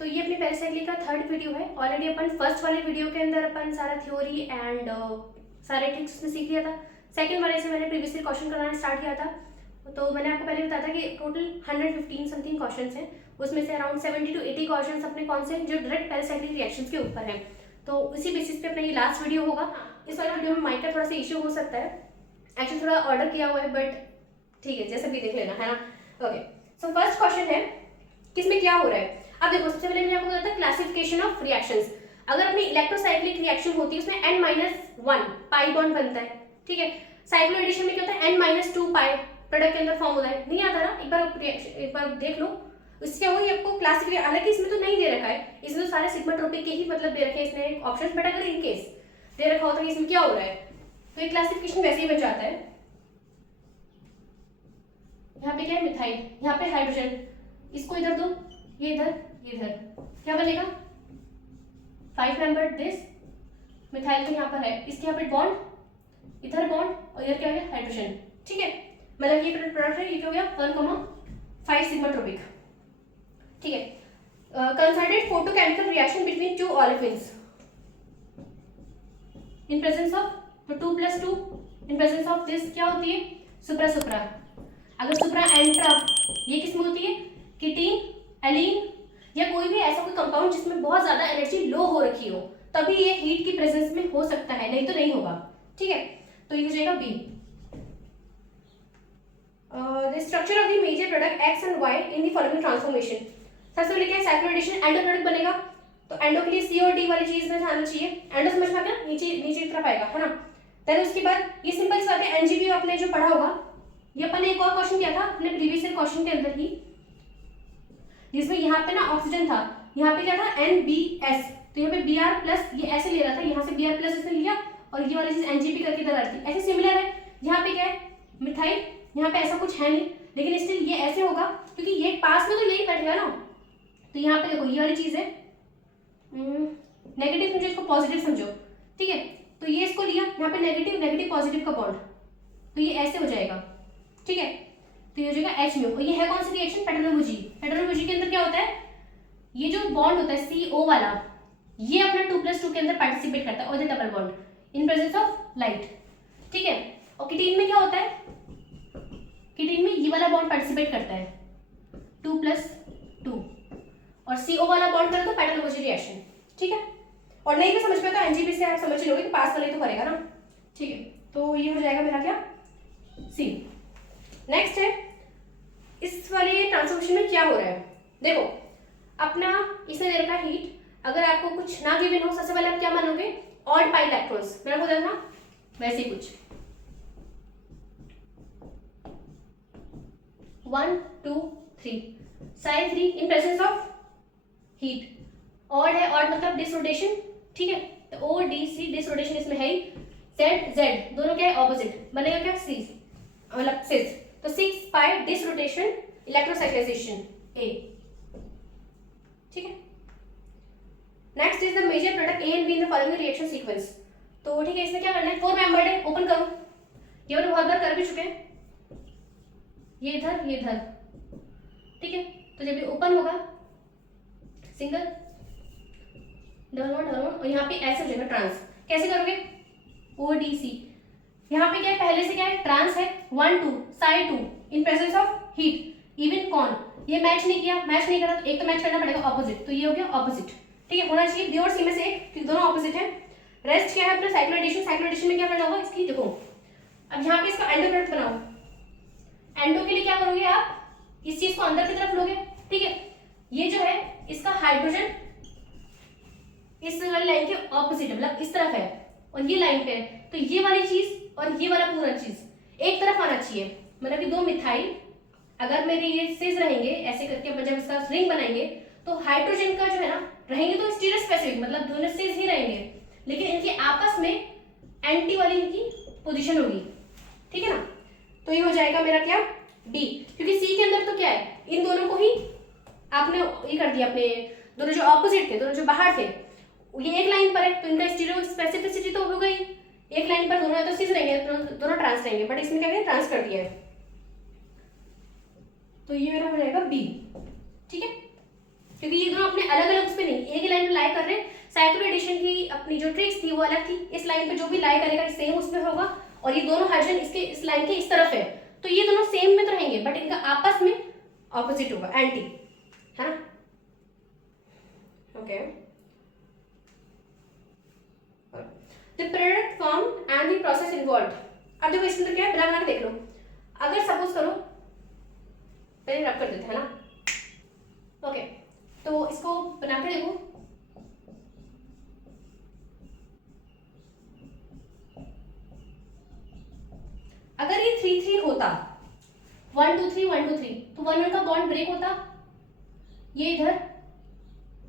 तो ये अपनी पेरिसाइक्लिक का थर्ड वीडियो है। ऑलरेडी अपन फर्स्ट वाले वीडियो के अंदर अपन सारा थ्योरी एंड सारे ट्रिक्स उसमें सीख लिया था। सेकंड वाले से मैंने प्रीवियसली क्वेश्चन कराना स्टार्ट किया था। तो मैंने आपको पहले बताया था कि टोटल 115 समथिंग क्वेश्चंस हैं, उसमें से अराउंड 70 to 80 क्वेश्चंस अपने कौन से जो डायरेक्ट पेरिसाइक्लिक रिएक्शंस के ऊपर हैं। तो इसी बेसिस पे अपना ये लास्ट वीडियो होगा। इस वाले वीडियो में माइक का थोड़ा सा इशू हो सकता है, एक्चुअली थोड़ा ऑर्डर किया हुआ है, बट ठीक है जैसे भी देख लेना है ना। ओके, सो फर्स्ट क्वेश्चन है किसमें क्या हो रहा है। अब देखो, सबसे पहले मैंने आपको बताया था क्लासिफिकेशन ऑफ रिएक्शंस। अगर अपनी इलेक्ट्रोसाइक्लिक रिएक्शन होती है उसमें n-1 पाई बॉन्ड बनता है, ठीक है। साइक्लो एडिशन में क्या होता है, n-2 पाई प्रोडक्ट के अंदर फॉर्म होता है। नहीं आता ना, एक बार देख लो। इससे क्या हुआ, आपको क्लासिफिकेशन, हालांकि इसमें तो नहीं दे रखा है, इसमें तो सारे सिग्मा ट्रोपिक के ही मतलब दे रखे हैं इसने ऑप्शंस, बट अगर इन केस दे रखा होता है कि इसमें क्या हो रहा है तो ये क्लासिफिकेशन वैसे ही बन जाता है। यहाँ पे क्या है, मिथाइल, यहाँ पे हाइड्रोजन, इसको इधर दो, ये इधर, ये इधर, क्या बनेगा 5 मेंबर दिस। मिथाइल तो यहाँ पर है, इसके यहाँ पे बॉन्ड, इधर बॉन्ड और इधर क्या हो गया हाइड्रोजन, ठीक है। मतलब ये प्रोडक्ट है, ये क्या हो गया 1,5 सिग्मा ट्रोपिक, ठीक है। Concerted photochemical reaction between two olefins in presence of 2+2 in presence of this क्या होती है, सुप्रा सुप्रा। अगर सुप्रा एंट्रा ये किसमें होती है, कीटीन, एलीन या कोई भी ऐसा कोई कंपाउंड जिसमें बहुत ज्यादा एनर्जी लो हो रखी हो, तभी ये हीट की प्रेजेंस में हो सकता है, नहीं तो नहीं होगा, ठीक है। तो ये हो जाएगा B. The structure of the major product X and Y in the following transformation. सबसे पहले क्या है, साइक्लो एडिशन, एंडो प्रोडक्ट बनेगा, तो एंडो के लिए सी और डी वाली चीज में आना चाहिए। एंडो समझ में आ गया, नीचे नीचे की तरफ आएगा, है ना। देन उसके बाद ये सिंपल सी बात है, एनजीबी आपने जो पढ़ा होगा, ये अपन ने एक और क्वेश्चन किया था अपने प्रीवियस ईयर क्वेश्चन के अंदर ही, जिसमें यहाँ पे ना ऑक्सीजन था, यहाँ पे क्या था NBS, तो यहाँ पे Br+ ये ऐसे ले रहा था, यहाँ से Br+ इसने लिया और ये वाली चीज NGP करके इधर आती है। ऐसे सिमिलर है, यहाँ पे क्या है मिथाइल, यहाँ पे ऐसा कुछ है नहीं, लेकिन स्टिल ये ऐसे होगा क्योंकि ये पास में तो यही बैठेगा ना। तो यहाँ पे देखो ये वाली चीज है, नेगेटिव समझो, इसको पॉजिटिव समझो, ठीक है। तो ये इसको लिया, यहाँ पे नेगेटिव नेगेटिव पॉजिटिव का बॉन्ड, तो ये ऐसे हो जाएगा, ठीक है। तो ये हो जाएगा H म्यू, और ये है कौन सी रिएक्शन, पेटेनोलॉजी। पेटेनोलॉजी के अंदर क्या होता है, ये जो बॉन्ड होता है CO वाला, ये अपना 2+2 के अंदर पार्टिसिपेट करता है, और double bond in presence of light, ठीक है। और कीटीन में क्या होता है, कीटीन में ये वाला बॉन्ड पार्टिसिपेट करता है 2+2, और CO वाला बॉन्ड करे तो पेटेनोलॉजी रिएक्शन, ठीक है। और नहीं भी समझ में तो NGP से आप समझ लोगे कि पास वाले तो करेगा ना, ठीक है। तो ये हो जाएगा मेरा क्या C। नेक्स्ट है, इस वाले ट्रांसफॉर्मेशन में क्या हो रहा है, देखो अपना इसने दे रखा है हीट। अगर आपको कुछ ना गिवन हो, सबसे पहले आप क्या मानोगे, ऑड पाई इलेक्ट्रॉन्स, मैंने बोला था वैसे ही कुछ 1 2 3 sign 3 in presence of heat. Odd है, ऑड मतलब डिसरोटेशन, ठीक है। तो ODC डिसरोटेशन इसमें है ही, Z दोनों क्या है ऑपोजिट, बनेगा क्या C मतलब सिस। तो 6 पाई डिसरोटेशन इलेक्ट्रोसाइक्लाइजेशन A, ठीक है। Next is the major product A and B in the following reaction sequence. तो ठीक है, इसमें क्या करना है, 4 मेंबर्ड है, ओपन करो, ये वाला बहुत बार कर भी चुके हैं, ये इधर ये इधर, ठीक है। तो जब ये ओपन होगा सिंगल डबल बॉन्ड, और यहाँ पे ऐसे हो जाएगा ट्रांस। कैसे करोगे, ODC, यहाँ पे क्या है, पहले से क्या है ट्रांस है 1 2 side 2 in presence of heat, even कौन, ये मैच नहीं किया, मैच नहीं करा तो एक तो मैच करना पड़ेगा ऑपोजिट, तो ये हो गया ऑपोजिट, ठीक है। होना चाहिए B और C में से एक, क्योंकि दोनों ऑपोजिट है। रेस्ट क्या है अपना साइक्लो एडिशन। साइक्लो एडिशन में क्या करना होगा, इसकी देखो अब यहाँ पे इसका एंडो प्रोडक्ट बनाओ। एंडो के लिए क्या करोगे आप, इस चीज को अंदर की तरफ लोगे, ठीक है। ये जो है इसका हाइड्रोजन इस वाली लाइन के ऑपोजिट है, मतलब इस तरफ है, और ये लाइन पे है, तो ये वाली चीज और ये वाला पूरा चीज एक तरफ आना चाहिए। मतलब कि 2 मिथाइल, अगर मेरे ये सिस रहेंगे ऐसे करके, अपन जब इसका रिंग बनाएंगे तो हाइड्रोजन का जो है ना रहेंगे तो स्टीरियो स्पेसिफिक, मतलब दोनों सिस ही रहेंगे, लेकिन इनके आपस में एंटी वाली इनकी पोजीशन होगी, ठीक है ना। तो ये हो जाएगा मेरा क्या B, क्योंकि C के अंदर तो क्या है, इन दोनों को ही आपने ये कर दिया, अपने दोनों जो ऑपोजिट थे, दोनों जो बाहर थे, ये एक लाइन पर है, तो इनका स्टीरियो स्पेसिफिसिटी तो हो गई, एक लाइन पर दोनों तो सिस रहेंगे, दोनों ट्रांस रहेंगे, बट इसमें क्या है ट्रांस कर दिया है, तो ये मेरा हो जाएगा B, ठीक है। क्योंकि ये दोनों अपने अलग अलग उस पर नहीं, एक ही लाइन में लाई कर रहे हैं। साइक्लो एडिशन की अपनी जो ट्रिक्स थी वो अलग थी, इस लाइन पे जो भी लाई करेगा सेम उसमें होगा, और ये दोनों हाइड्रोजन इसके इस लाइन के इस तरफ है, तो ये दोनों सेम में तो रहेंगे, बट इनका आपस में ऑपोजिट होगा, एंटी, है ना। Okay, the product form and the process involve. अब देखो इसके अंदर क्या है, बना बना के देख लो। अगर सपोज करो, पहले रब कर देते हैं ना। ओके, तो इसको बना के देखो। अगर ये 3-3 होता, 1-2-3 1-2-3, तो 1-1 का बॉन्ड ब्रेक होता, ये इधर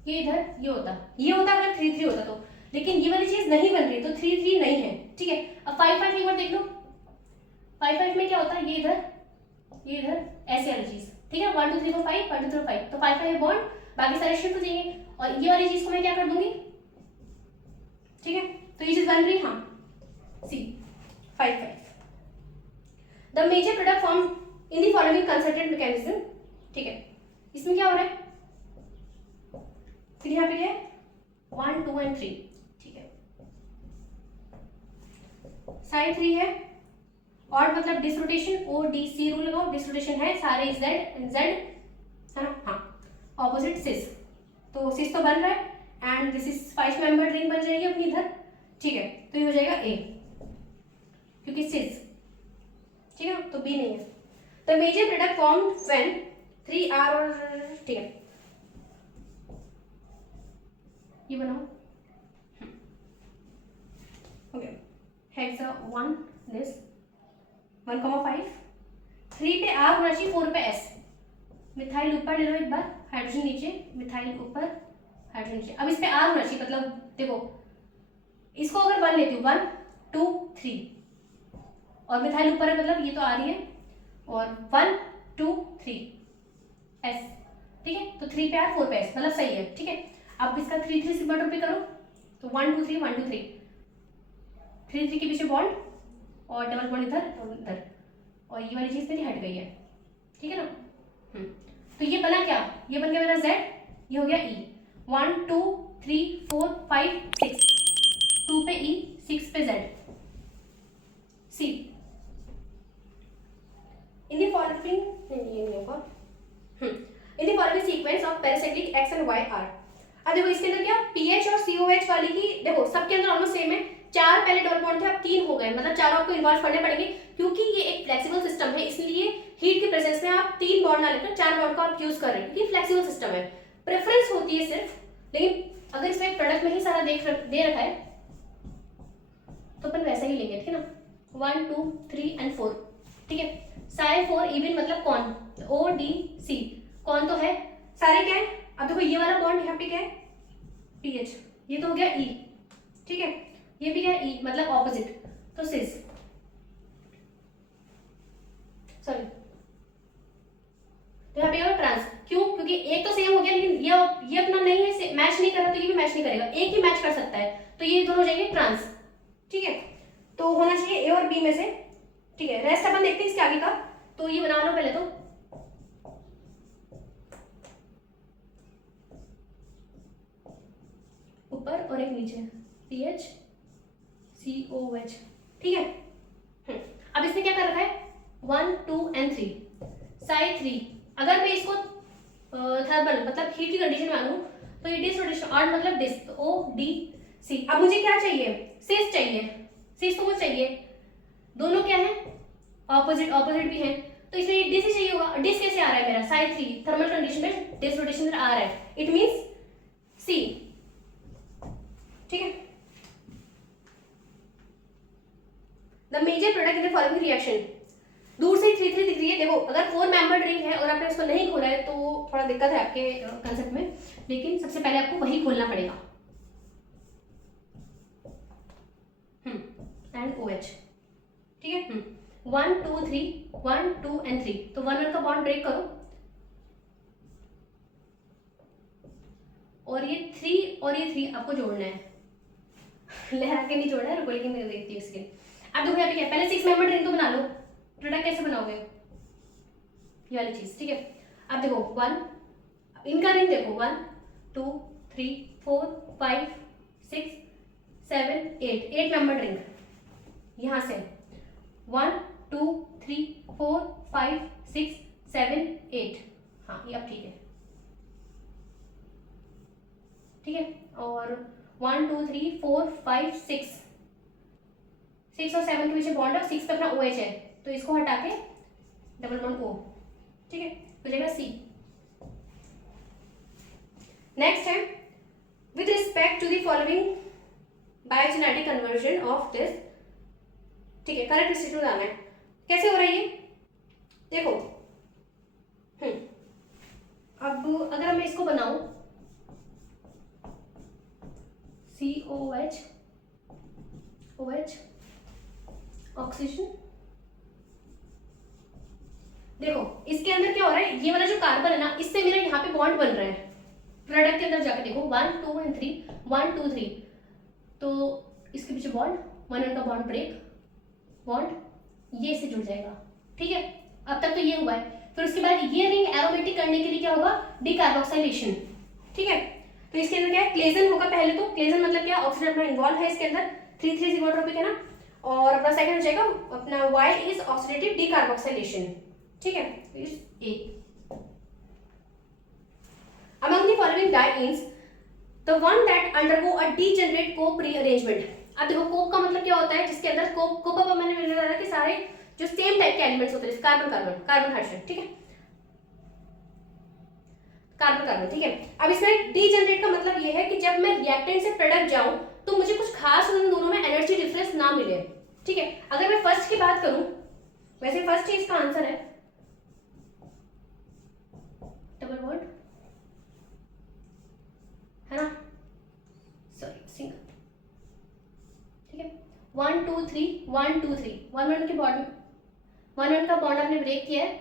ये होता, ये होता अगर 3-3 होता तो। लेकिन ये वाली चीज नहीं बन रही, तो 3-3 नहीं है, ठीक है। अब 5-5 एक बार देख लो, 5-5 में क्या होता है, ये इधर ऐसे वाली चीज, ठीक है। 1-2-3 4 5, 1-2-3 5, तो 5-5 बॉन्ड, बाकी सारे शिफ्ट हो जाएंगे, और ये वाली चीज को मैं क्या कर दूंगी, ठीक है। तो ये चीज बन रही, हाँ, C 5-5। The major product form in the following concerted mechanism, ठीक है। इसमें क्या हो रहा है, फिर यहाँ पे क्या है, 1 2 और 3, ठीक है। साइड 3 है, और मतलब डिसरोटेशन, ओ डी सी रूल लगाओ, डिसरोटेशन है सारे जेड है ना, हाँ, ऑपोजिट सिस, तो सिस तो बन रहा है, and this is 5 member ring बन जाएगी अपनी इधर, ठीक है। तो ये हो जाएगा ए, क्योंकि सिस, ठीक है, तो बी नहीं है। The major product form when 3 are और, ठीक है, ये बनाओ, ओके। हेक्सा 1 दिस 1,5, 3 पे आर होना चाहिए, 4 पे एस, मिथाइल ऊपर ले लो एक बार, हाइड्रोजन नीचे, मिथाइल ऊपर, हाइड्रोजन नीचे। अब इस पे आर होना चाहिए, मतलब देखो इसको अगर 1 लेती हूँ, 1 2 3, और मिथाइल ऊपर है, मतलब ये तो आ रही है, और 1 2 3 एस, ठीक है। तो 3 पे आर 4 पे एस, मतलब सही है, ठीक है। अब इसका 3-3 से बटन पे करो, तो 1 2 3 1 2 3, 3 के पीछे बॉन्ड, और डबल बॉन्ड इधर और इधर, और ये वाली चीज मेरी हट गई है, ठीक है ना। तो ये बना क्या, ये बन गया मेरा जेड, ये हो गया ई, 1 2 3 4 5 6, 2 पे ई, 6 पे Z, C. In the following, ये नहीं होगा, in the following sequence of pericyclic X and Y are. अब देखो इसके अंदर क्या, पीएच और सीओएच वाली की, देखो सबके अंदर ऑलमोस्ट सेम है, 4 पहले डबल बॉन्ड थे, अब 3 हो गए, मतलब 4 आपको इन्वॉल्व करने पड़ेंगे, क्योंकि ये एक फ्लेक्सिबल सिस्टम है, इसलिए हीट के प्रेजेंस में आप 3 बॉन्ड ना लेकर 4 बॉन्ड का आप यूज कर रहे हैं, क्योंकि फ्लेक्सिबल सिस्टम है, प्रेफरेंस होती है सिर्फ। लेकिन अगर इसमें प्रोडक्ट में ही सारा दे रखा है, तो अपन वैसा ही लेंगे, ठीक है ना। 1 2 3 एंड 4, ठीक है। सारे 4 इवन मतलब कौन, ओ डी सी, कौन तो है, सारे क्या है। अब देखो ये वाला बॉन्ड यहाँ पे क्या है, पीएच, ये तो हो गया ई, ठीक है, ये भी क्या है ई, मतलब ऑपोजिट, तो सिस, सॉरी, तो यहाँ पे ट्रांस, क्यों, क्योंकि एक तो सेम हो गया, लेकिन ये अपना नहीं है, मैच नहीं कर रहा, तो ये भी मैच नहीं करेगा, एक ही मैच कर सकता है, तो ये दोनों हो जाएंगे ट्रांस, ठीक है। तो होना चाहिए ए और बी में से, ठीक है। रेस्ट अपन देखते हैं इसके आगे का, तो ये बना लो पहले, तो ऊपर और एक नीचे, पीएच COH, ठीक है। अब इसने क्या कर रखा है, 1 2 एंड 3, साइड 3, अगर मैं इसको थर्मल मतलब हीट की कंडीशन में आनूं, तो ये डिस रोटेशन, और मतलब डिस, तो ODC। अब मुझे क्या चाहिए, सिस चाहिए, सिस तो मुझे चाहिए, दोनों क्या है, ऑपोजिट भी है, तो इसमें ये डिस ही चाहिए होगा। डिस कैसे आ रहा है मेरा, साइड 3 थर्मल कंडीशन में डिस रोटेशन में आ रहा है, इट मींस C, ठीक है। The major product in the following reaction, दूर से 3-3 दिख रही है, देखो अगर 4 मेंबर्ड रिंग है और आपने इसको नहीं खोला है, तो थोड़ा दिक्कत है आपके कंसेप्ट में, लेकिन सबसे पहले आपको वही खोलना पड़ेगा, एंड OH, ठीक है। 1 2 3 1 2 एंड 3, तो 1 का बॉन्ड ब्रेक करो, और ये 3 और ये 3 आपको जोड़ना है, लहरा के नहीं जोड़ना है, रुको, लेकिन मैं देखती हूँ इसके। अब देखो यहाँ पे क्या, पहले 6 मेंबर रिंग तो बना लो, प्रोडक्ट कैसे बनाओगे, ये वाली चीज, ठीक है। अब देखो 1 इनका रिंग देखो 1 2 3 4 5 6 7 8 मेंबर रिंग यहाँ से 1 2 3 4 5 6 7 8। हाँ ये अब ठीक है, ठीक है। और 1 2 3 4 5 6 और 7 के पीछे बॉन्ड है, 6 पे अपना OH है, तो इसको हटा के डबल बॉन्ड O, ठीक है, हो जाएगा C। नेक्स्ट है with respect to the following biogenetic conversion of this, ठीक है, करेक्ट स्टेटमेंट आना है। कैसे हो रहा है ये देखो, अब अगर मैं इसको बनाऊं COH OH ऑक्सीजन, देखो इसके अंदर क्या हो रहा है, ये वाला जो कार्बन है ना, इससे मेरा यहाँ पे बॉन्ड बन रहा है। प्रोडक्ट के अंदर जाके देखो 1 2 एंड 3 1 2 3, तो इसके पीछे बॉन्ड 1 का बॉन्ड ब्रेक, बॉन्ड ये से जुड़ जाएगा, ठीक है। अब तक तो ये हुआ है, फिर उसके बाद ये रिंग एरोमेटिक करने के लिए क्या होगा, डिकार्बोक्सिलेशन, ठीक है। तो इसके अंदर क्या है, क्लेजन होगा पहले, तो क्लेजन मतलब क्या, ऑक्सीजन अपना इन्वॉल्व है इसके अंदर, 3 जिगोट्रोपिक है ना, और अपना सेकंड हो जाएगा अपना Y इज ऑक्सीडेटिव डिकार्बोक्सिलेशन, ठीक है। Is A among the following dienes the one that undergo a degenerate cope rearrangement। अब देखो कोप का मतलब क्या होता है, जिसके अंदर कोप मैंने बताया कि सारे जो सेम टाइप के एलिमेंट्स होते हैं, कार्बन हाइड्रोजन, ठीक है, कार्बन, ठीक है। अब इसमें डीजेनरेट का मतलब ये है कि जब मैं रिएक्टेंट से प्रोडक्ट जाऊं तो मुझे कुछ खास उन दोनों में एनर्जी डिफरेंस ना मिले, ठीक है। अगर मैं फर्स्ट की बात करूं, वैसे फर्स्ट ही इसका आंसर है डबल बॉन्ड, है ना, सॉरी सिंगल, ठीक है। 1 2 3 1 2 3 1 के बॉन्ड, 1 का बॉन्ड आपने ब्रेक किया है,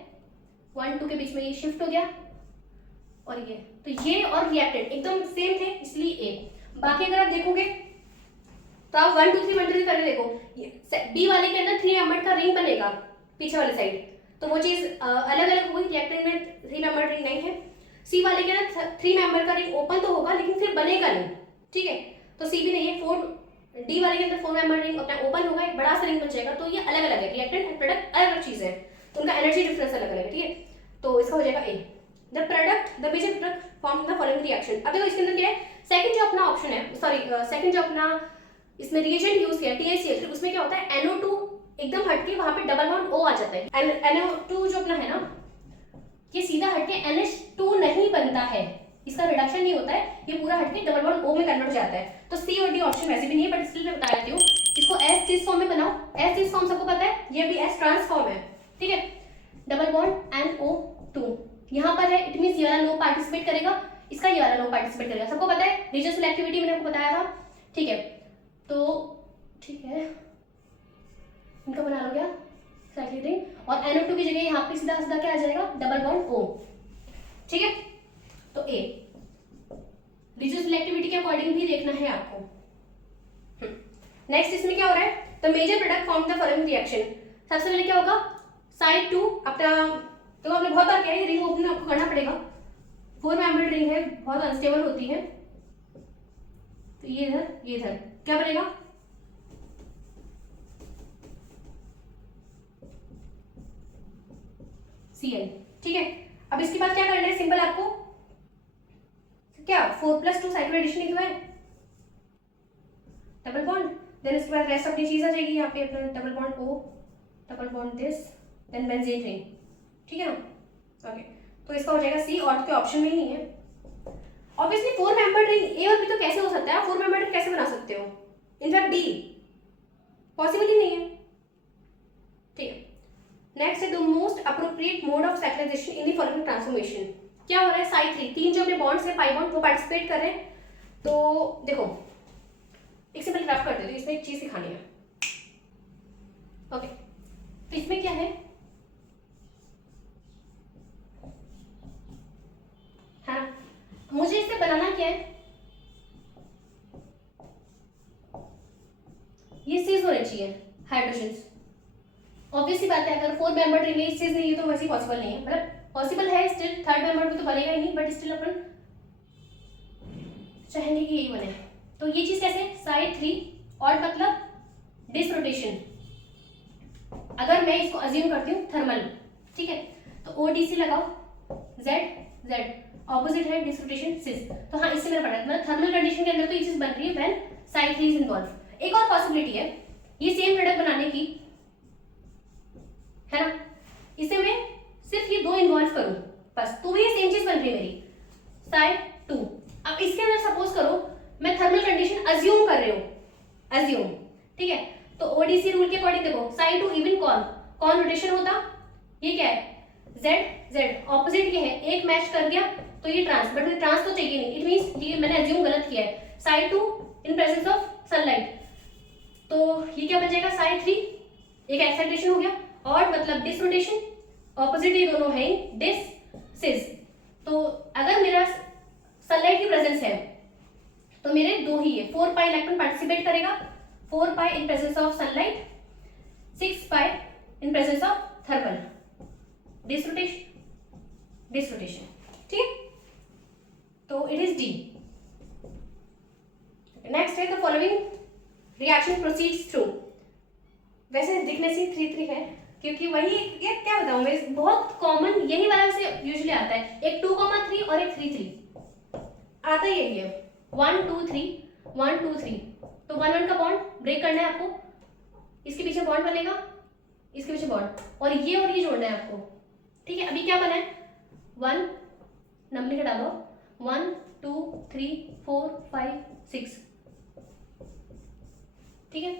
1 2 के बीच में ये शिफ्ट हो गया, और ये तो ये और रिएक्टेंट एकदम सेम थे, इसलिए A। बाकी अगर आप देखोगे तो आप 1 2 3 1 2 3 करके देखो, B वाले के अंदर 3 मेंबर का रिंग बनेगा पीछे वाले साइड, तो वो चीज अलग अलग होगी, रिएक्टेंट में 3 मेंबर रिंग नहीं है। C वाले के अंदर 3 मेंबर का रिंग ओपन तो होगा लेकिन फिर बनेगा नहीं, ठीक है, तो C भी नहीं है। 4 D वाले के अंदर 4 मेंबर रिंग अपना ओपन होगा, एक बड़ा सा रिंग बन जाएगा, तो ये अलग अलग है, रिएक्टेंट एंड प्रोडक्ट अलग अलग चीज है, तो उनका एनर्जी डिफरेंस अलग अलग है, ठीक है। तो इसका हो जाएगा A। The major product form the following reaction. अब देखो इसके अंदर क्या है, सेकंड जो अपना ऑप्शन है, सॉरी सेकंड जो अपना इसमें रिएजेंट यूज किया TiCl3, उसमें क्या होता है NO2 एकदम हटके वहां पे डबल बॉन्ड O आ जाता है, NO2 जो अपना है ना, ये सीधा हटके NH2 नहीं बनता है, इसका रिडक्शन नहीं होता है, ये पूरा हटके डबल बॉन्ड O में कन्वर्ट हो जाता है। तो C और D ऑप्शन वैसे भी नहीं है, बट स्टिल मैं बता देती हूँ, इसको S cis फॉर्म में बनाओ, S cis फॉर्म सबको पता है, ये भी S ट्रांस फॉर्म है, ठीक है। डबल बॉन्ड NO2 यहाँ पर है, इट मींस ये वाला नो पार्टिसिपेट करेगा, इसका ये वाला नो पार्टिसिपेट करेगा, सबको पता है, रीजन सिलेक्टिविटी मैंने आपको बताया था, ठीक है। तो ठीक है, इनका बना लो क्या साइक्लिक रिंग, और NO2 की जगह यहाँ पे सीधा सीधा क्या आ जाएगा, डबल बॉन्ड O, ठीक है। तो A रीजन सिलेक्टिविटी के अकॉर्डिंग भी देखना है आपको। नेक्स्ट इसमें क्या हो रहा है, the major product form the following reaction. सबसे पहले क्या होगा, साइड 2 अपना, तो आपने बहुत बार क्या है, रिंग ओपन आपको करना पड़ेगा, 4 मेंबर्ड रिंग है, बहुत अनस्टेबल होती है, तो ये इधर क्या बनेगा, Cl, ठीक है। अब इसके बाद क्या करना है, सिंपल आपको क्या 4+2 साइक्लो एडिशन ही तो है, डबल बॉन्ड, देन इसके बाद रेस्ट अपनी चीज आ जाएगी यहाँ पे, अपना double bond O, double bond this, then benzene ring, ठीक है ना, ओके। तो इसका हो जाएगा C, और के ऑप्शन में ही नहीं है। ऑब्वियसली 4 मेंबर्ड रिंग A और B तो कैसे हो सकता है, 4 मेंबर्ड रिंग कैसे बना सकते हो, इनफैक्ट D पॉसिबल ही नहीं है, ठीक है। नेक्स्ट है the most appropriate mode of cyclisation in the following transformation. क्या हो रहा है, साइड 3 तीन जो अपने बॉन्ड्स है, पाई बॉन्ड, वो पार्टिसिपेट कर रहे हैं, तो देखो एक सिंपल ग्राफ कर देते, इसमें एक चीज सिखानी है, ओके। तो इसमें क्या है ना, मुझे इसे बनाना क्या है, ये चीज होनी चाहिए हाइड्रोजन, ऑब्वियसली बात है, अगर 4 मेंबर्ड रिंग है, इस चीज नहीं है तो वैसे पॉसिबल नहीं है, मतलब पॉसिबल है स्टिल, थर्ड मेंबर में तो बनेगा ही नहीं, बट स्टिल अपन चाहेंगे कि यही बने। तो ये चीज कैसे, साइड 3 ऑड मतलब डिस रोटेशन, अगर मैं इसको अज्यूम करती हूँ थर्मल, ठीक है, तो ODC लगाओ, Z ऑपोजिट है डिस रोटेशन सिस। तो हाँ, इससे मेरा पढ़ा, मतलब थर्मल कंडीशन के अंदर तो ये चीज बन रही है व्हेन साइड 3 इज इन्वॉल्व। एक और पॉसिबिलिटी है ये सेम प्रोडक्ट बनाने की, है ना, इसे मैं सिर्फ ये दो इन्वॉल्व करूं बस, तो भी ये सेम चीज बन रही है मेरी साइड 2। अब इसके अंदर सपोज करो मैं थर्मल कंडीशन अज्यूम कर रही हूँ, अज्यूम, ठीक है, तो ODC रूल के अकॉर्डिंग देखो साइड 2 इवन कौन रोटेशन होता, ये क्या है Z ऑपोजिट ये है, एक मैच कर गया तो ये ट्रांस, बट मुझे ट्रांस तो चाहिए नहीं, इट मींस ये मैंने अज्यूम गलत किया है, side 2 in presence of sunlight, तो ये क्या बन जाएगा साइड 3 एक एक्साइटेशन हो गया, और मतलब डिस रोटेशन, ऑपोजिट ये दोनों है डिस सिस। तो अगर मेरा सनलाइट की प्रेजेंस है तो मेरे दो ही है, 4 पाई इलेक्ट्रॉन पार्टिसिपेट करेगा, 4 pi in presence of sunlight, 6 pi in presence of thermal, disrotation, ठीक है, तो इट इज डी। नेक्स्ट है the following reaction proceeds through, वैसे दिखने से 3 है क्योंकि वही, ये क्या बताऊं मैं, बहुत कॉमन यही वाला से यूजुअली आता है, एक 2,3 और एक 3,3 आता ही यही है, 1 2 3 1 2 3, तो 1 1 का बॉन्ड ब्रेक करना है आपको, इसके पीछे बॉन्ड बनेगा, इसके पीछे बॉन्ड, और ये जोड़ना है आपको, ठीक है। अभी क्या बना है 1 नंबर लिख डालो, 1 2 3 4 5 6, ठीक है,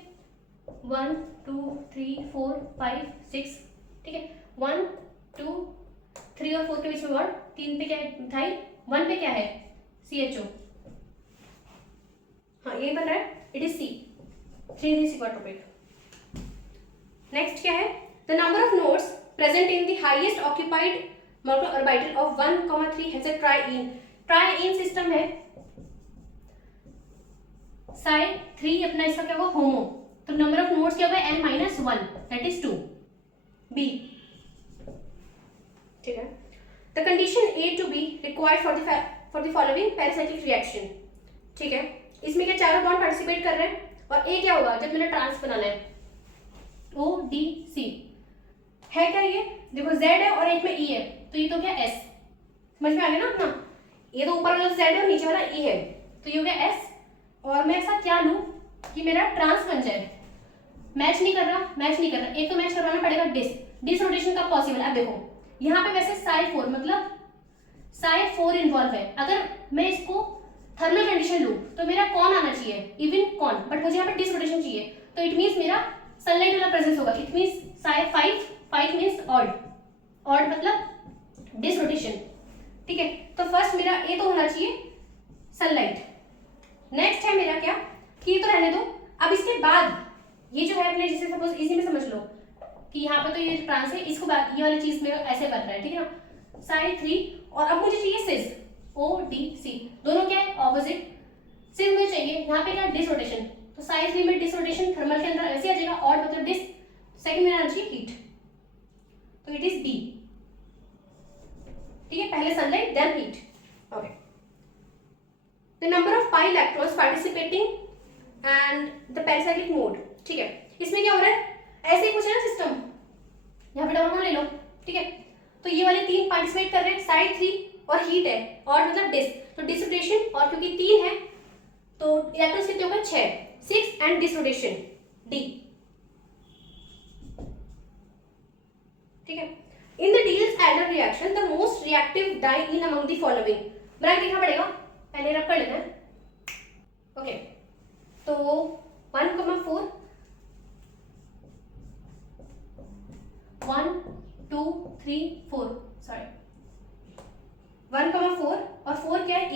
1 2 3 4 5 6, ठीक है, 1 2 3 और 4 के बीच में बॉन्ड, 3 पे क्या है मिथाइल, 1 पे क्या है CHO, हाँ यही बन रहा है, इट इज C 3 सिक्वाटोपेट। नेक्स्ट क्या है, the number of nodes present in the highest occupied molecular orbital of 1,3 has a triene system है, साइड 3 अपना इसका क्या होगा होमो, तो नंबर ऑफ नोड्स क्या होगा n-1 दैट इज 2 B, ठीक है। The condition A to B required for the following pericyclic reaction, ठीक है, इसमें क्या चारों बॉन्ड पार्टिसिपेट कर रहे हैं, और A क्या होगा जब मैंने ट्रांस बनाना है ODC है, क्या ये देखो Z है और एक में E है, तो ये तो क्या S, समझ में आ गया ना अपना, ये तो ऊपर वाला Z है और नीचे वाला E है, तो ये हो गया S, और मैं ऐसा क्या लूं कि मेरा ट्रांस बन जाए, मैच नहीं कर रहा, एक तो मैच करवाना पड़ेगा डिस रोटेशन कब पॉसिबल, अब देखो यहाँ पे वैसे साई 4 मतलब साई 4 इन्वॉल्व है, अगर मैं इसको थर्मल कंडीशन लूं तो मेरा कौन आना चाहिए इवन कौन, बट मुझे यहाँ पे डिस रोटेशन चाहिए, तो इट मींस मेरा सनलाइट वाला प्रेजेंस होगा, it means Sai 5 means odd मतलब डिस रोटेशन, ठीक है, तो फर्स्ट मेरा ए तो होना चाहिए सनलाइट। नेक्स्ट है मेरा क्या कि तो रहने दो, अब इसके बाद ये जो है अपने जैसे सपोज इसी में समझ लो कि यहाँ पे तो ये ट्रांस है, इसको बाद ये वाली चीज में ऐसे बन रहा है, ठीक है ना, साइड 3, और अब मुझे चाहिए सिस ODC, दोनों क्या है ऑपोजिट, सिस मुझे चाहिए, यहाँ पे क्या डिस रोटेशन, तो साइड 3 में डिस रोटेशन थर्मल के अंदर ऐसे आ जाएगा, ऑड मतलब डिस, सेकंड में आना चाहिए हीट, तो इट इज B, ठीक है, पहले sunlight then heat, okay. The number of pi electrons participating and the pericyclic mode, ठीक है, इसमें क्या हो रहा है ऐसे ही कुछ है ना सिस्टम, यहाँ पे डबल ले लो, ठीक है, तो ये वाले 3 पार्टिसिपेट कर रहे हैं, साइड 3 और हीट है, और मतलब डिस, तो डिस रोटेशन, और क्योंकि 3 है तो इलेक्ट्रॉन्स कितने हो गए 6 एंड डिस रोटेशन D, ठीक है। In the Diels-Alder reaction the most reactive diene among the following, bracket लिखना पड़ेगा, पहले रब कर लेते हैं, ओके, तो 1,4 1 2 3 4 सॉरी 1,4 और 4 क्या है E,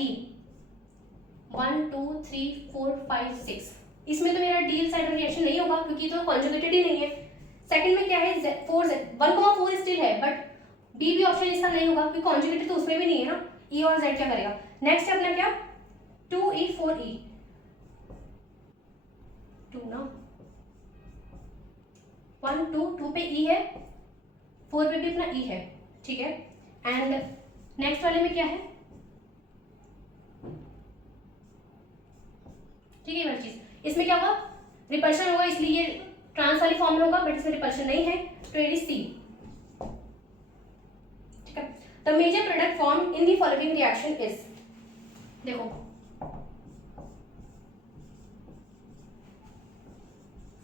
1 2 3 4 5 6, इसमें तो मेरा Diels-Alder रिएक्शन नहीं होगा क्योंकि तो कॉन्जुगेटेड ही नहीं है। सेकंड में क्या है 1,4 स्टिल है, बट B भी ऑप्शन इसका नहीं होगा क्योंकि कॉन्जुगेटेड तो उसमें भी नहीं है ना, E और Z क्या करेगा। नेक्स्ट है अपना क्या 2E 4E 2 ना 1 2 2 पे E है, 4 पे भी अपना E है, ठीक है, एंड नेक्स्ट वाले में क्या है, ठीक है ये वाली चीज, इसमें क्या होगा, रिपल्शन होगा, इसलिए ये ट्रांस वाली फॉर्म में होगा, बट इसमें रिपल्शन नहीं है, तो इट इज सी। ठीक है, the major product form in the following reaction is, देखो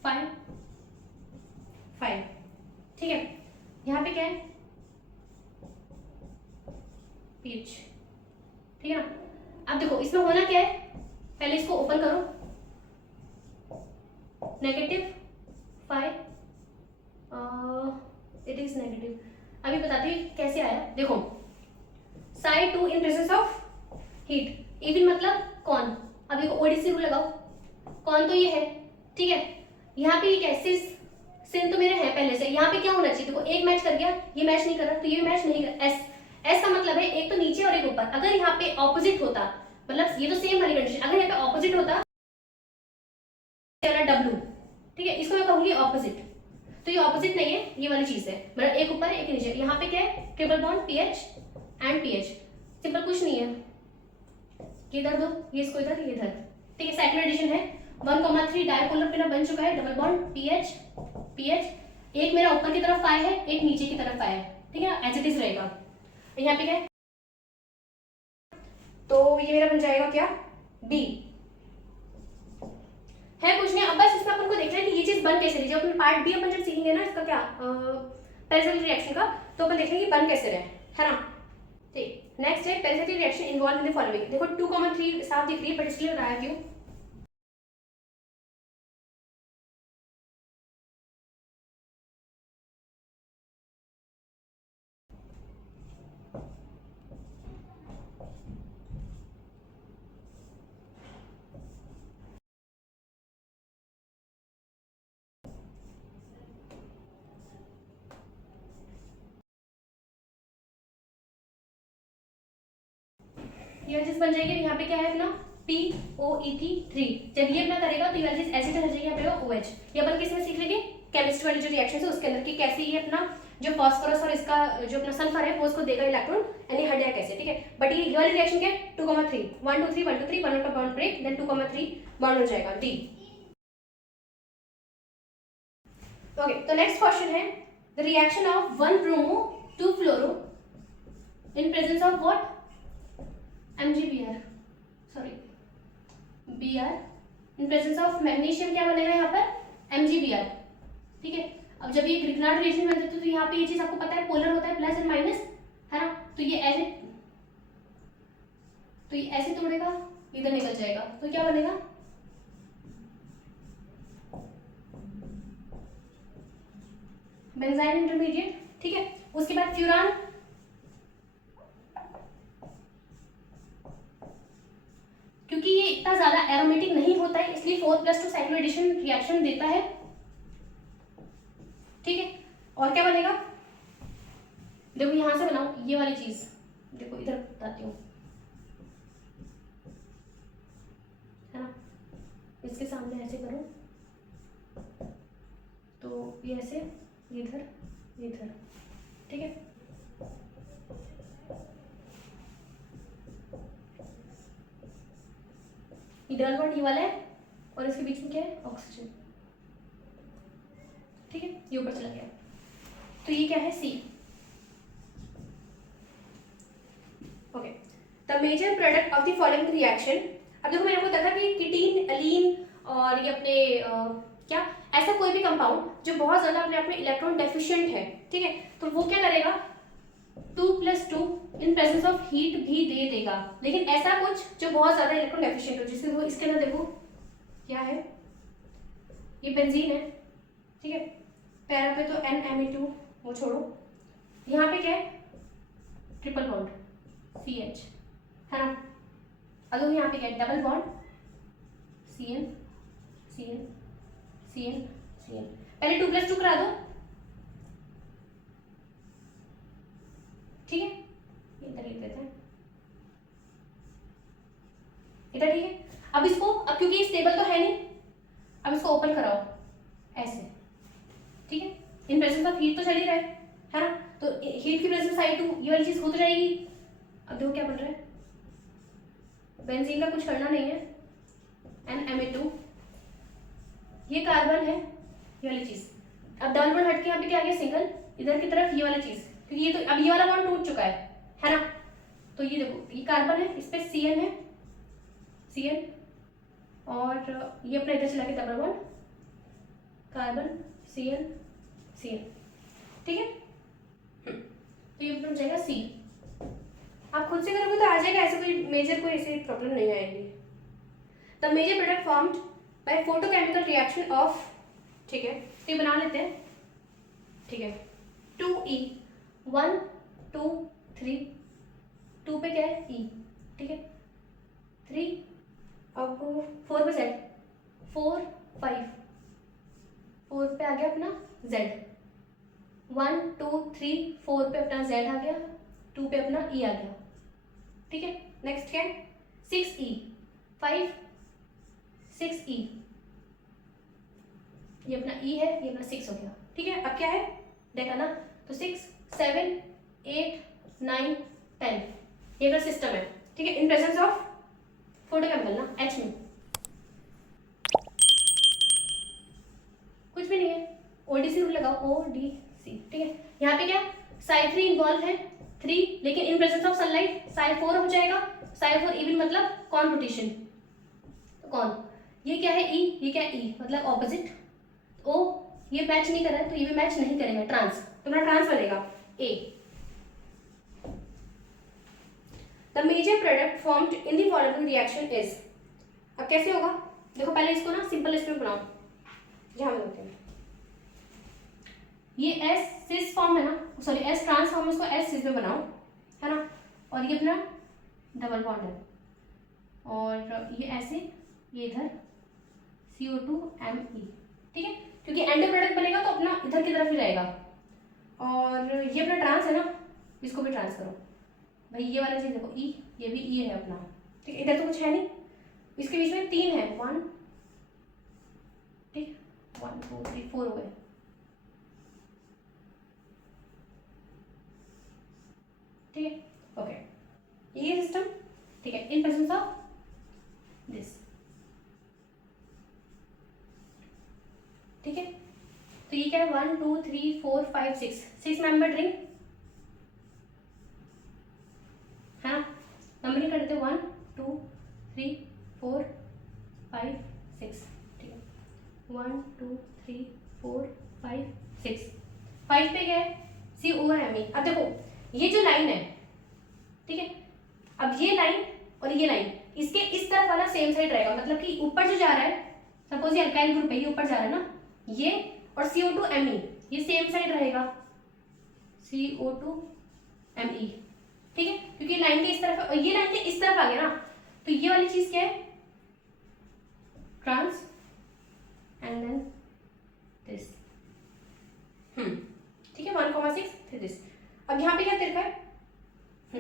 5 5, ठीक है, यहाँ पे क्या है, पीच, ठीक है ना। अब देखो इसमें होना क्या है, पहले इसको ओपन करो, -5, इट इज नेगेटिव। अभी बताती हूँ कैसे आया, देखो Psi2 in presence of heat, even मतलब कौन, अभी ओडीसी रूल लगाओ, कौन तो ये है, ठीक है, यहाँ पे ये क्या है, सिन तो मेरे हैं पहले से, यहाँ पे क्या होना चाहिए, देखो एक मैच कर गया, ये मैच नहीं कर रहा, तो ये मैच नहीं कर, एस का मतलब है एक तो नीचे और एक ऊपर, अगर यहाँ पे ऑपोजिट होता, मतलब ये तो सेम वाली कंडीशन, अगर यहाँ पे ऑपोजिट होता W, ठीक है, इसको मैं कहूंगी ऑपोजिट, तो ये ऑपोजिट नहीं है, ये वाली चीज है, मतलब एक ऊपर एक नीचे, यहाँ पे क्या है, triple bond pH and pH, simple कुछ नहीं है, ये इधर दो, ये इसको इधर, ये इधर, ठीक है, सेकंड एडिशन है, 1,3 डायपोलर मेरा बन चुका है, डबल बॉन्ड पीएच पीएच, एक मेरा ऊपर की तरफ आया है, एक नीचे की तरफ आया है, ठीक है, एज इट इज रहेगा, यहाँ पे क्या है, तो ये मेरा बन जाएगा क्या, बी है, कुछ नहीं। अब बस इसमें अपन को देखना है कि ये चीज बन कैसे रही, जब अपन पार्ट बी अपन जब सीखेंगे ना इसका क्या पेरिसेटिक रिएक्शन का, तो अपन देखेंगे कि बन कैसे रहे, है ना। ठीक, नेक्स्ट है pericyclic reaction involve in the following, देखो 2,3 साफ दिख रही है, बट इसलिए बताया क्यों, ये चीज बन जाएगी, यहाँ पे क्या है अपना POET3, जब ये अपना करेगा तो ये वाली चीज ऐसे चल जाएगी, यहाँ पे OH, ये अपन किस में सीख लेंगे, केमिस्ट्री वाली जो रिएक्शन है उसके अंदर की कैसे ये अपना जो फास्फोरस और इसका जो अपना सल्फर है वो उसको देगा इलेक्ट्रॉन, यानी हट जाएगा कैसे, ठीक है, बट ये वाली रिएक्शन क्या है, 2,3 1 2 3 1 2 3 1 का बॉन्ड ब्रेक, देन 2,3 बॉन्ड हो जाएगा D। ओके, तो नेक्स्ट क्वेश्चन है, the reaction of 1 bromo 2 fluoro in presence of what, MgBr, sorry Br in presence of magnesium, क्या बनेगा यहाँ पर MgBr, ठीक है। अब जब ये ग्रिग्नार्ड रिएक्शन बनती है तो यहाँ पे ये चीज आपको पता है पोलर होता है, प्लस एंड माइनस, है ना, तो ये ऐसे तोड़ेगा, इधर निकल जाएगा, तो क्या बनेगा, बेंजाइन इंटरमीडिएट, ठीक है। उसके बाद फ्यूरान, क्योंकि ये इतना ज्यादा एरोमेटिक नहीं होता है इसलिए 4+2 साइक्लो एडिशन रिएक्शन देता है, ठीक है। और क्या बनेगा, देखो यहां से बनाओ ये वाली चीज, देखो इधर बताती हूँ, है ना, इसके सामने ऐसे करो, तो ये ऐसे, इधर इधर, ठीक है, इधर बॉन्ड ये वाला है और इसके बीच में क्या है, ऑक्सीजन, ठीक है, ये ऊपर चला गया, तो ये क्या है, C। Okay, the major product of the following reaction, अब देखो मैंने आपको बताया था कि कीटीन, एलीन और ये अपने क्या, ऐसा कोई भी कंपाउंड जो बहुत ज्यादा अपने आप में इलेक्ट्रॉन डेफिशिएंट है, ठीक है, तो वो क्या करेगा, 2+2 इन प्रेजेंस ऑफ हीट भी दे देगा, लेकिन ऐसा कुछ जो बहुत ज्यादा इलेक्ट्रॉन डेफिशिएंट हो, जिससे वो इसके अंदर देखो क्या है, ये बेंजीन है, ठीक है, पैरा पे तो NMe2 वो छोड़ो, यहाँ पे क्या है, ट्रिपल बॉन्ड CH, है ना, अगर यहाँ पे क्या है, double bond CN CN CN CN, पहले 2+2 करा दो, ठीक है, इधर लिख देते हैं, इधर, ठीक है। अब इसको, अब क्योंकि स्टेबल तो है नहीं, अब इसको ओपन कराओ ऐसे, ठीक है, इन प्रेजेंस ऑफ हीट तो चल ही रहा है ना, तो हीट की प्रेजेंस I2, ये वाली चीज हो तो जाएगी। अब देखो क्या बन रहा है, बेंजीन का कुछ करना नहीं है, NMA2, ये कार्बन है, ये वाली चीज। अब डबल बॉन्ड हट के यहाँ पे क्या आ गया, सिंगल, इधर की तरफ ये वाला चीज, क्योंकि ये तो अब ये वाला बॉन्ड टूट चुका है ना। तो ये देखो ये कार्बन है, इस पे CN है, CN, और ये अपना इधर चला के double bond, carbon CN CN, ठीक है। तो ये बन जाएगा C। आप खुद से करोगे तो आ जाएगा, ऐसे कोई मेजर कोई ऐसी प्रॉब्लम नहीं आएगी। The major product formed by photochemical reaction of, ठीक है, तो ये बना लेते हैं, ठीक है। 2E, 1 2 3, 2 पे क्या है E, ठीक है, 3, अब 4 पे Z, 4 5, 4 पे आ गया अपना Z, 1 2 3 4 पे अपना Z आ गया, 2 पे अपना E आ गया, ठीक है। नेक्स्ट क्या है, 6E, 5 6E, ये अपना E है, ये अपना 6 हो गया, ठीक है। अब क्या है देखा ना, तो 6 7 8 9 10, ये अपना सिस्टम है, ठीक है, इन प्रेजेंस ऑफ फोटोकेमिकल ना, H में कुछ भी नहीं है, ODC रूल लगाओ, ODC, ठीक है। यहाँ पे क्या Psi3 इन्वॉल्व है, 3, लेकिन इन प्रेजेंस ऑफ सनलाइट Psi4 हो जाएगा, Psi4 इवन मतलब कौन रोटेशन, तो कौन, ये क्या है E, ये क्या है E मतलब ऑपोजिट, O ये मैच नहीं कर रहा है तो ये भी मैच नहीं करेगा, ट्रांस, तो मेरा ट्रांस बनेगा A। The major product formed in the following reaction is, अब कैसे होगा देखो, पहले इसको ना सिंपल लिस्ट में बनाओ, यहाँ में होते हैं, ये S सिस फॉर्म है ना, सॉरी S ट्रांस फॉर्म है, इसको S सिस में बनाओ, है ना, और ये अपना डबल बॉन्ड है, और ये ऐसे, ये इधर CO2Me, ठीक है, क्योंकि एंड प्रोडक्ट बनेगा तो अपना इधर की तरफ ही रहेगा, और ये अपना ट्रांस है ना, इसको भी ट्रांस करो भाई, ये वाला चीज देखो E, ये भी E है अपना, ठीक है, इधर तो कुछ है नहीं, इसके बीच में 3 है, 1 ठीक, 1 2 3 4 हो गए, ठीक है, ओके, ये सिस्टम, ठीक है, इन प्रेजेंस ऑफ दिस, ठीक है। तो ये क्या है 1 2 3 4 5 6 मेंबर रिंग, है ना, नंबरिंग कर देते 1 2 3 4 5 6, ठीक है, 1 2 3 4 5 6, 5 पे क्या है COMe। अब देखो ये जो लाइन है, ठीक है, अब ये लाइन और ये लाइन, इसके इस तरफ वाला सेम साइड रहेगा, मतलब कि ऊपर जो जा रहा है, सपोज ये अल्काइल ग्रुप है, ये ऊपर जा रहा है ना, ये और CO2Me ये सेम साइड रहेगा, CO2Me, ठीक है, क्योंकि लाइन के इस तरफ और ये लाइन के इस तरफ आ गया ना, तो ये वाली चीज क्या है ट्रांस, एंड देन दिस, ठीक है, 1,6 फिर दिस। अब यहाँ पे क्या तिरका है,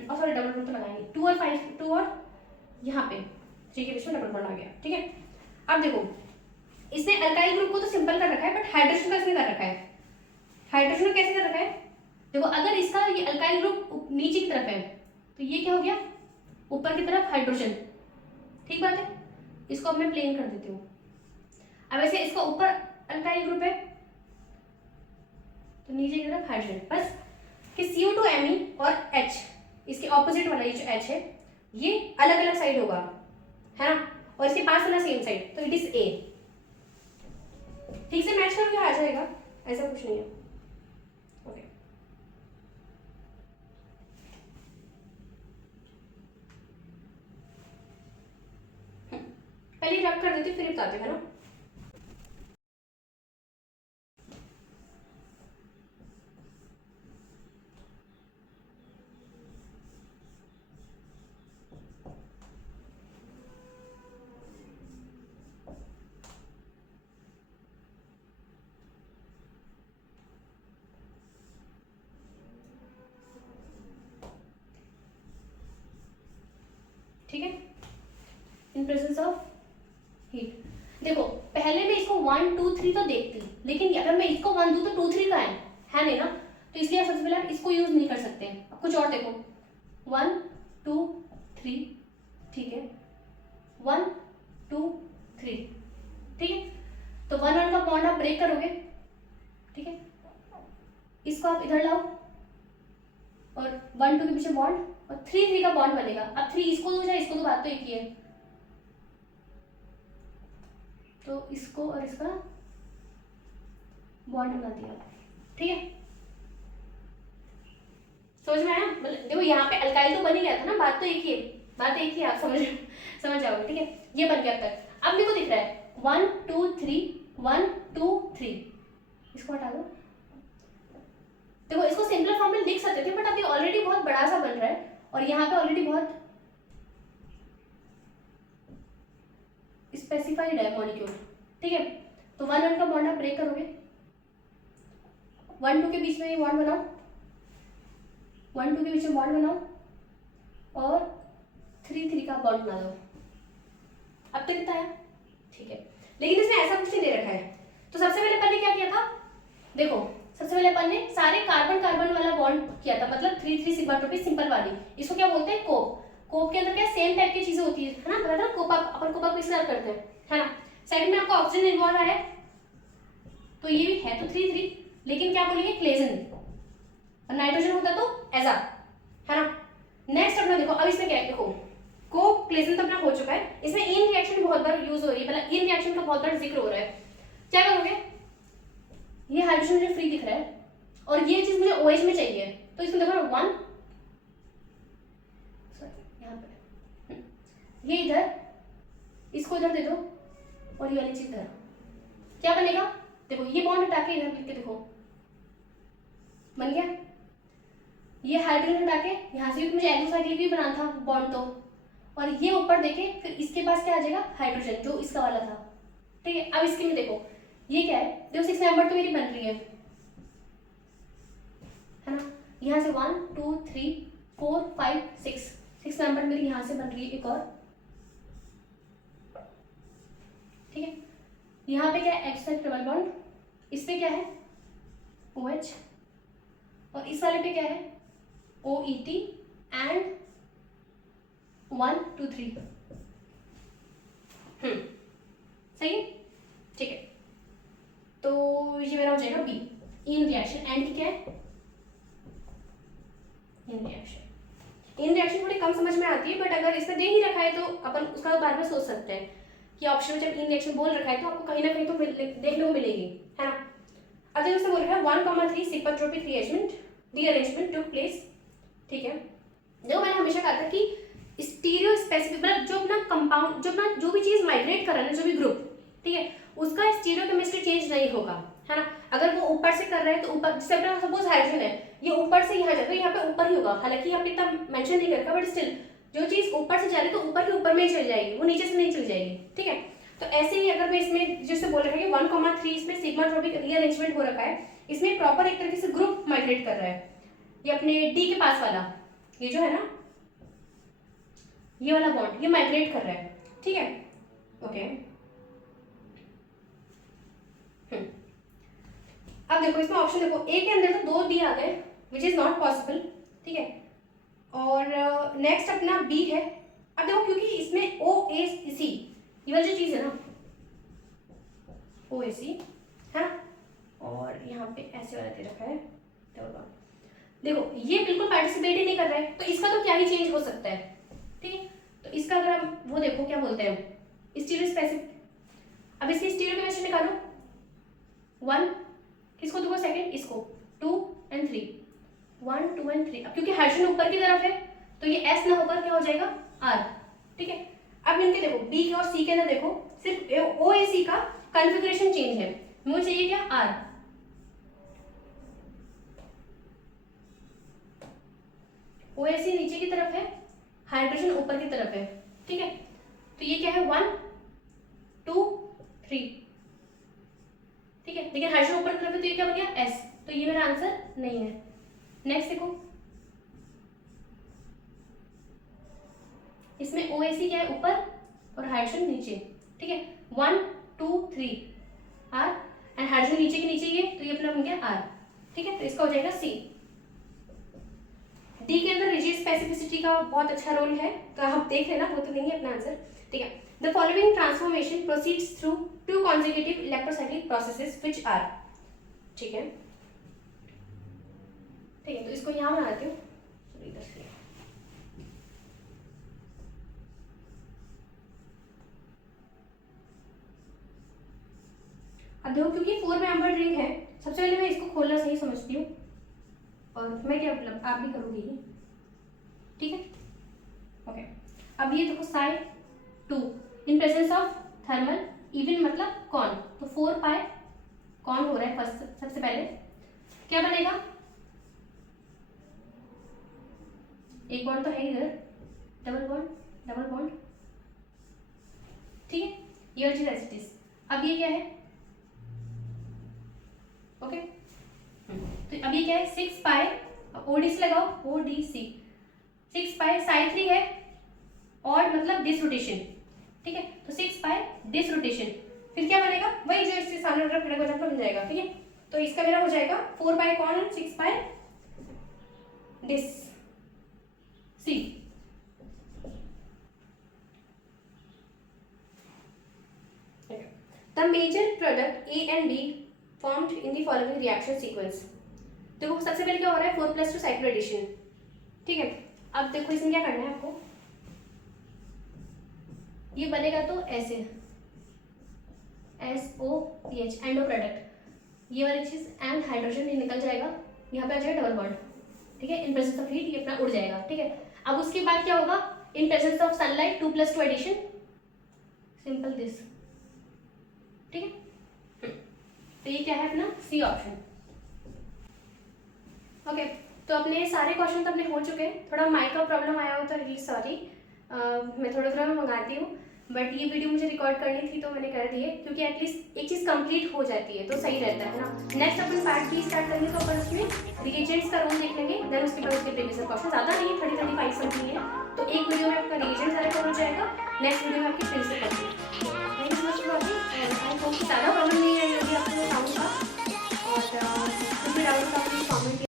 और सॉरी डबल बॉन्ड तो लगाएंगे, 2 और 5, 2 और यहाँ पे 3 के बीच में डबल बॉन्ड आ गया, ठीक है। अब देखो इसने अल्काइल ग्रुप को तो सिंपल कर रखा है, बट हाइड्रोजन कैसे कर रखा है, हाइड्रोजन कैसे कर रखा है, देखो अगर इसका ये अल्काइल ग्रुप नीचे की तरफ है तो ये क्या हो गया ऊपर की तरफ हाइड्रोजन, ठीक बात है, इसको अब मैं प्लेन कर देती हूँ। अब ऐसे इसका ऊपर अल्काइल ग्रुप है तो नीचे की तरफ हाइड्रोजन, बस कि CO2Me और H, इसके ऑपोजिट वाला ये जो H है ये अलग अलग साइड होगा, है ना, और इसके पास वाला सेम साइड, तो इट इज A। ठीक से मैच करोगे आ जाएगा, ऐसा कुछ नहीं है, ओके। पहले रब कर देती फिर बताते हैं ना। ठीक है, इन प्रेजेंस ऑफ हीट। देखो पहले मैं इसको 1 2 3 तो देखती, लेकिन अगर मैं इसको 1 दूं तो 2 3 का है नहीं ना, तो इसलिए सबसे पहले आप इसको यूज नहीं कर सकते हैं। अब कुछ और देखो, 1 2 3, ठीक है, 1 2 3, ठीक है। तो 1 1 का बॉन्ड आप ब्रेक करोगे, ठीक है, इसको आप इधर लाओ और 1 2 के पीछे बॉन्ड और 3 3 का बॉन्ड बनेगा। अब 3 इसको दो, इसको दो, बात तो एक ही है। तो इसको और इसका बॉन्ड बना दिया, ठीक है। समझ में आया? मतलब देखो यहाँ पे अल्काइल तो बन ही गया था ना, बात तो एक ही है, बात एक ही है, आप समझ जाओगे, ठीक है। ये बन गया अब तक। अब मेरे को दिख रहा है 1 2 3 1 2 3, इसको हटा दो। देखो इसको सिंपल फॉर्म में लिख सकते थे, बट अभी ऑलरेडी बहुत बड़ा सा बन रहा है और यहाँ पे ऑलरेडी बहुत स्पेसिफाइड है मॉलिक्यूल, ठीक है। तो 1 1 का बॉन्ड आप ब्रेक करोगे, 1 2 के बीच में ये बॉन्ड बनाओ, 1 2 के बीच में बॉन्ड बनाओ और 3 3 का बॉन्ड बना दो। अब तक कितना है? ठीक है, लेकिन इसमें ऐसा कुछ नहीं दे रखा है। तो सबसे पहले अपन ने क्या किया था, देखो सबसे पहले अपन ने सारे कार्बन कार्बन वाला बॉन्ड किया था, मतलब 3 3 सिग्मा टोपी सिंपल वाली। इसको क्या बोलते हैं? कोप। कोप के अंदर क्या सेम टाइप की चीजें होती है ना, पता था कोप अपन कोप किस तरह करते हैं, है ना। सेकंड में आपका ऑक्सीजन इन्वॉल्व है, तो ये भी है, तो 3 3, लेकिन क्या बोलेंगे? क्लेजन। और नाइट्रोजन होता तो एजा, है ना। नेक्स्ट अपना देखो, अब इसमें क्या है, देखो को क्लेजन तो अपना हो चुका है, इसमें इन रिएक्शन बहुत बार यूज हो रही है, मतलब इन रिएक्शन का बहुत बार जिक्र हो रहा है। क्या करोगे, ये हाइड्रोजन मुझे फ्री दिख रहा है और ये चीज मुझे OH में चाहिए, तो इसमें देखो ना 1, सॉरी यहाँ पे ये इधर, इसको इधर दे दो और ये वाली चीज इधर, क्या बनेगा? देखो ये बॉन्ड हटा के इधर लिख के देखो, बन गया। ये हाइड्रोजन हटा के यहाँ से भी मुझे एलोसाइक्लिक भी बनाना था बॉन्ड, तो और ये ऊपर देखे, फिर इसके पास क्या आ जाएगा? हाइड्रोजन, जो इसका वाला था, ठीक है। अब इसके में देखो ये क्या है, देखो 6 मेंबर तो मेरी बन रही है ना। यहाँ से 1 2 3 4 5 6 मेंबर मेरी यहाँ से बन रही है एक और, ठीक है। यहाँ पे क्या है? एक्स डबल बॉन्ड, इस पे क्या है? OH, और इस वाले पे क्या है? OET एंड 1 2 3, सही है, ठीक है। तो ये मेरा हो जाएगा बी, इन रिएक्शन। एंड की क्या है? इन रिएक्शन। इन रिएक्शन थोड़ी कम समझ में आती है, बट अगर इसमें दे ही रखा है तो अपन उसका बार बार सोच सकते हैं कि ऑप्शन में जब इन रिएक्शन बोल रखा है तो आपको कहीं ना कहीं तो देखने को मिलेगी, है ना। अब जैसे बोल रखा है 1,3 सिग्माट्रोपिक रीअरेंजमेंट टुक प्लेस, ठीक है। देखो मैंने हमेशा कहा था कि स्टीरियो स्पेसिफिक, मतलब जो अपना कंपाउंड, जो भी चीज माइग्रेट कर रहा है ना, जो भी ग्रुप, ठीक है, उसका स्टीरियो केमिस्ट्री चेंज नहीं होगा, है ना। अगर वो ऊपर से कर रहा है तो ऊपर, जैसे अपना सपोज हाइड्रोजन है, ये ऊपर से यहाँ जाता है, यहाँ पे ऊपर ही होगा, हालांकि यहाँ पे इतना मेंशन नहीं करता, बट स्टिल जो चीज ऊपर से जा रही है तो ऊपर ही ऊपर में ही चल जाएगी, वो नीचे से नहीं चल जाएगी, ठीक है। तो ऐसे ही अगर मैं इसमें जैसे बोल रखा है कि 1,3 इसमें सिग्माट्रोपिक रीअरेंजमेंट हो रखा है, इसमें प्रॉपर एक तरीके से ग्रुप माइग्रेट कर रहा है। ये अपने D के पास वाला, ये जो है ना, ये वाला बॉन्ड, ये माइग्रेट कर रहा है, ठीक है, ओके। अब देखो इसमें ऑप्शन देखो, ए के अंदर तो 2 D आ गए, विच इज नॉट पॉसिबल, ठीक है। और नेक्स्ट अपना बी है। अब देखो क्योंकि इसमें OAC ये वाली जो चीज है ना, OAC है ना, और यहाँ पे ऐसे वाला दे रखा है, देखो ये बिल्कुल पार्टिसिपेट ही नहीं कर रहा है, तो इसका तो क्या ही चेंज हो सकता है, ठीक है। तो इसका अगर हम वो देखो क्या बोलते हैं, स्टीरियो स्पेसिफिक। अब इसकी स्टीरियो केमिस्ट्री निकालो, 1 किसको दूंगा? सेकंड इसको, 2 and 3, 1 2 and 3। अब क्योंकि हाइड्रोजन ऊपर की तरफ है तो ये S ना होकर क्या हो जाएगा? R, ठीक है। अब इनके देखो B के और C के अंदर देखो सिर्फ OAC का कॉन्फ़िगरेशन चेंज है, मुझे चाहिए क्या? R। OAC नीचे की तरफ है, हाइड्रोजन ऊपर की तरफ है, ठीक है। तो ये क्या है? 1 2 3, ठीक है, लेकिन हाइड्रोजन ऊपर की तरफ है तो ये क्या हो गया? S, तो ये मेरा आंसर नहीं है। नेक्स्ट देखो, इसमें OAC क्या है? ऊपर और हाइड्रोजन नीचे, ठीक है। 1 2 3 R एंड हाइड्रोजन नीचे के नीचे ये, तो ये अपना बन गया R। ठीक है, तो इसका हो जाएगा सी। डी के अंदर रिजिड स्पेसिफिसिटी का बहुत अच्छा रोल है, तो आप देख लेना, वो तो नहीं है अपना आंसर, ठीक है। The following transformation proceeds through 2 consecutive electrocyclic processes which are, ठीक है, ठीक है, तो इसको यहाँ बनाती हूँ, इधर से अब देखो, क्योंकि 4 मेंबर्ड रिंग है, सबसे पहले मैं इसको खोलना सही समझती हूँ, और मैं क्या मतलब आप भी करोगे ये, ठीक है, ओके। अब ये देखो साई 2 इन प्रेजेंस ऑफ थर्मल इवन मतलब कौन, तो 4 पाई कौन हो रहा है फर्स्ट, सबसे पहले क्या बनेगा, एक बॉन्ड तो है इधर, डबल बॉन्ड, ठीक है, ये चीज एज इट इज। अब ये क्या है, ओके, तो अब ये क्या है 6 पाई, ओडीसी लगाओ, ओडीसी 6 पाई साई 3 है, और मतलब डिस रोटेशन, ठीक है, तो 6 पाई डिस रोटेशन, फिर क्या बनेगा, वही जो इसके सामने वाला खड़ा हो बन जाएगा, ठीक है, तो इसका मेरा हो जाएगा 4 पाई कौन है, 6 pi dis C, the major product A and B formed in the following reaction sequence. देखो सबसे पहले क्या हो रहा है 4+2 साइक्लो एडिशन, ठीक है। अब देखो इसमें क्या करना है आपको, ये बनेगा तो ऐसे SOPH एंडो प्रोडक्ट, ये वाली चीज एंड हाइड्रोजन ये निकल जाएगा, यहाँ पे आ जाएगा डबल बॉन्ड, ठीक है, इन प्रेजेंस ऑफ हीट ये अपना उड़ जाएगा, ठीक है। अब उसके बाद क्या होगा, in presence of sunlight 2+2 addition, simple this, ठीक है, तो ये क्या है अपना सी ऑप्शन, ओके। तो अपने सारे क्वेश्चन तो अपने हो चुके हैं, थोड़ा माइक का प्रॉब्लम आया हो तो रियली सॉरी, मैं थोड़ा मंगाती हूँ, बट ये वीडियो मुझे रिकॉर्ड करनी थी तो मैंने कर दी है, क्योंकि एटलीस्ट एक चीज़ कंप्लीट हो जाती है तो सही रहता है ना। नेक्स्ट अपन पार्ट बी स्टार्ट करेंगे, तो अपन उसमें रिएजेंट्स का रोल देख लेंगे, देन उसके बाद उसके प्रीवियस क्वेश्चन ज़्यादा नहीं है, 30-35 समथिंग है, तो एक वीडियो में आपका रिएजेंट सारा कवर हो जाएगा, नेक्स्ट वीडियो में आपकी प्रीवियस